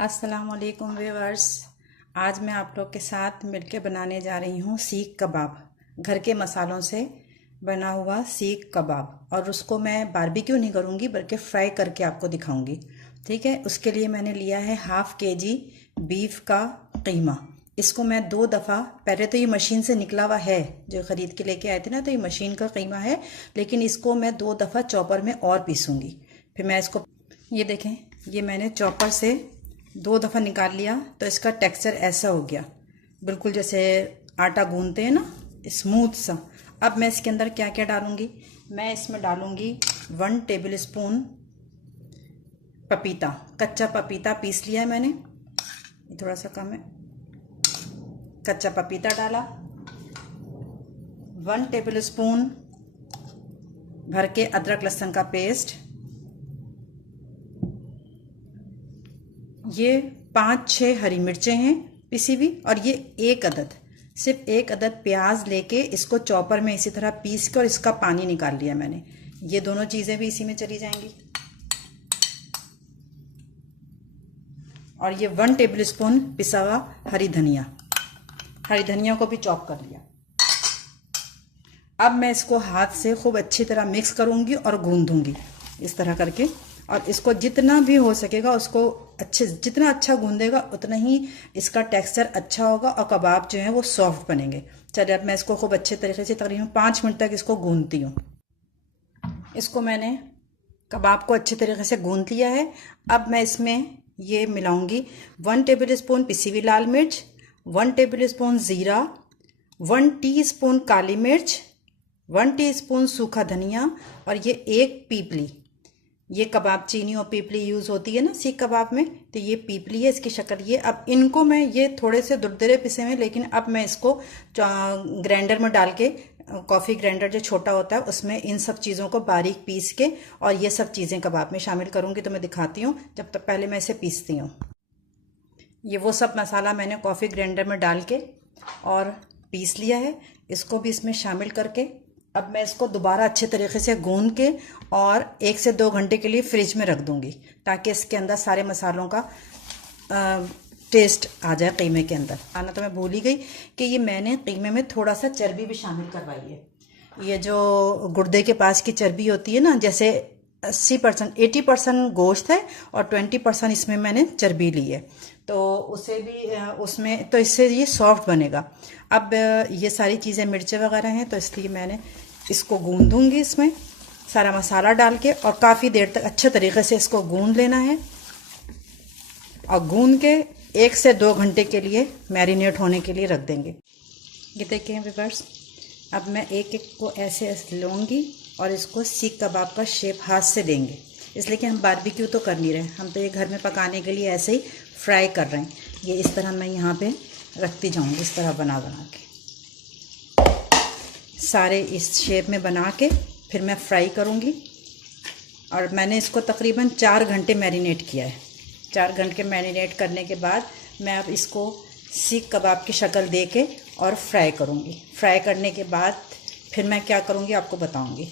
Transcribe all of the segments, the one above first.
अस्सलामुअलैकुम व्यूअर्स। आज मैं आप लोग के साथ मिलके बनाने जा रही हूँ सीख कबाब। घर के मसालों से बना हुआ सीख कबाब, और उसको मैं बारबेक्यू नहीं करूँगी बल्कि फ्राई करके आपको दिखाऊंगी। ठीक है, उसके लिए मैंने लिया है हाफ केजी बीफ का कीमा। इसको मैं 2 दफ़ा, पहले तो ये मशीन से निकला हुआ है, जो ख़रीद के लेके आए थे ना, तो ये मशीन का कीमा है, लेकिन इसको मैं 2 दफ़ा चॉपर में और पीसूँगी। फिर मैं इसको, ये देखें, ये मैंने चॉपर से 2 दफ़ा निकाल लिया तो इसका टेक्सचर ऐसा हो गया, बिल्कुल जैसे आटा गूंदते हैं ना, स्मूथ सा। अब मैं इसके अंदर क्या क्या डालूंगी, मैं इसमें डालूंगी 1 टेबल स्पून पपीता, कच्चा पपीता पीस लिया है मैंने, ये थोड़ा सा कम है। कच्चा पपीता डाला, 1 टेबल स्पून भर के अदरक लहसुन का पेस्ट, ये 5-6 हरी मिर्चें हैं पिसी हुई, और ये सिर्फ एक अदद प्याज लेके इसको चॉपर में इसी तरह पीस के और इसका पानी निकाल लिया मैंने। ये दोनों चीज़ें भी इसी में चली जाएंगी। और ये 1 टेबल स्पून पिसा हुआ हरी धनिया को भी चॉप कर लिया। अब मैं इसको हाथ से खूब अच्छी तरह मिक्स करूंगी और गूंदूंगी इस तरह करके, और इसको जितना भी हो सकेगा उसको जितना अच्छा गूंदेगा उतना ही इसका टेक्सचर अच्छा होगा और कबाब जो है वो सॉफ्ट बनेंगे। चलिए, अब मैं इसको खूब अच्छे तरीके से तकरीबन 5 मिनट तक इसको गूंदती हूँ। इसको मैंने कबाब को अच्छे तरीके से गूंद लिया है। अब मैं इसमें ये मिलाऊंगी 1 टेबल स्पून पिसी हुई लाल मिर्च, 1 टेबल स्पून ज़ीरा, 1 टीस्पून काली मिर्च, 1 टीस्पून सूखा धनिया, और ये 1 पीपली। ये कबाब चीनी और पीपली यूज़ होती है ना सीख कबाब में, तो ये पीपली है इसकी शक्ल ये। अब इनको मैं, ये थोड़े से दुरदरे पिसे हुए, लेकिन अब मैं इसको ग्राइंडर में डाल के, कॉफ़ी ग्राइंडर जो छोटा होता है उसमें इन सब चीज़ों को बारीक पीस के और ये सब चीज़ें कबाब में शामिल करूँगी। तो मैं दिखाती हूँ, जब तक पहले मैं इसे पीसती हूँ। ये वो सब मसाला मैंने कॉफ़ी ग्राइंडर में डाल के और पीस लिया है, इसको भी इसमें शामिल करके अब मैं इसको दोबारा अच्छे तरीके से गूंद के और 1 से 2 घंटे के लिए फ्रिज में रख दूंगी, ताकि इसके अंदर सारे मसालों का टेस्ट आ जाए कीमे के अंदर। आना तो मैं भूल ही गई कि ये मैंने कीमे में थोड़ा सा चर्बी भी शामिल करवाई है। ये जो गुर्दे के पास की चर्बी होती है ना, जैसे 80% गोश्त है और 20% इसमें मैंने चर्बी ली है, तो उसे भी उसमें, तो इससे ये सॉफ्ट बनेगा। अब ये सारी चीज़ें मिर्चें वगैरह हैं, तो इसलिए मैंने इसको गूंदूंगी इसमें सारा मसाला डाल के, और काफ़ी देर तक अच्छे तरीके से इसको गूंद लेना है, और गूंद के 1 से 2 घंटे के लिए मैरिनेट होने के लिए रख देंगे। ये देखिए व्यूअर्स, अब मैं एक एक को ऐसे लूँगी और इसको सीख कबाब का शेप हाथ से देंगे, इसलिए कि हम बारबेक्यू तो कर नहीं रहे, हम तो ये घर में पकाने के लिए ऐसे ही फ्राई कर रहे हैं। ये इस तरह मैं यहाँ पे रखती जाऊँगी, इस तरह बना बना के सारे इस शेप में बना के फिर मैं फ्राई करूँगी। और मैंने इसको तकरीबन 4 घंटे मैरिनेट किया है। 4 घंटे मैरिनेट करने के बाद मैं अब इसको सीख कबाब की शक्ल दे के और फ्राई करूँगी। फ्राई करने के बाद फिर मैं क्या करूँगी आपको बताऊँगी।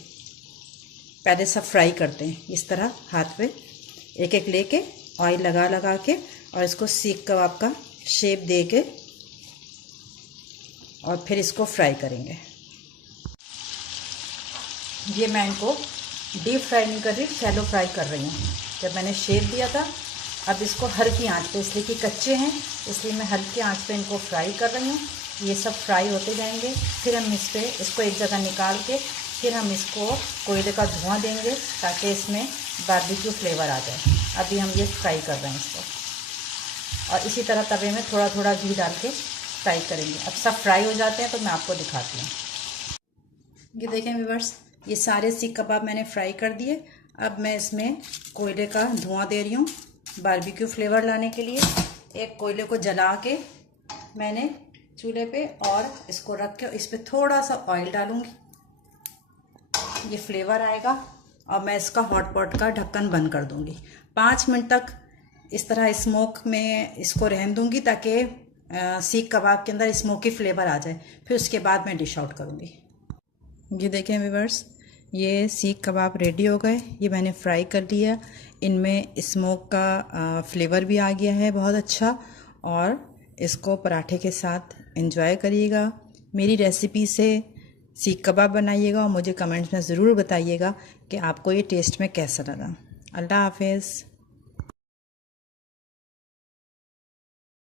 पहले सब फ्राई करते हैं, इस तरह हाथ पे एक एक लेके ऑयल लगा के, और इसको सीख कबाब का शेप दे के और फिर इसको फ्राई करेंगे। ये मैं इनको डीप फ्राई नहीं कर रही, शैलो फ्राई कर रही हूँ। जब मैंने शेप दिया था, अब इसको हल्की आंच पे, इसलिए कि कच्चे हैं इसलिए मैं हल्की आंच पे इनको फ्राई कर रही हूँ। ये सब फ्राई होते जाएंगे, फिर हम इसको एक जगह निकाल के फिर हम इसको कोयले का धुआं देंगे, ताकि इसमें बारबेक्यू फ्लेवर आ जाए। अभी हम ये फ्राई कर रहे हैं इसको, और इसी तरह तवे में थोड़ा थोड़ा घी डाल के फ्राई करेंगे। अब सब फ्राई हो जाते हैं तो मैं आपको दिखाती हूँ। ये देखें व्यूअर्स, ये सारे सीख कबाब मैंने फ्राई कर दिए। अब मैं इसमें कोयले का धुआं दे रही हूँ बारबेक्यू फ्लेवर लाने के लिए। एक कोयले को जला के मैंने चूल्हे पे, और इसको रख के इस पर थोड़ा सा ऑयल डालूँगी, ये फ्लेवर आएगा। और मैं इसका हॉट पॉट का ढक्कन बंद कर दूँगी। 5 मिनट तक इस तरह स्मोक में इसको रहने दूँगी, ताकि सीख कबाब के अंदर स्मोकी फ्लेवर आ जाए। फिर उसके बाद मैं डिश आउट करूँगी। ये देखें व्यूअर्स, ये सीख कबाब रेडी हो गए। ये मैंने फ्राई कर लिया। इनमें स्मोक का फ्लेवर भी आ गया है बहुत अच्छा। और इसको पराठे के साथ एंजॉय करिएगा। मेरी रेसिपी से सीख कबाब बनाइएगा और मुझे कमेंट्स में ज़रूर बताइएगा कि आपको ये टेस्ट में कैसा लगा। अल्लाह हाफिज़।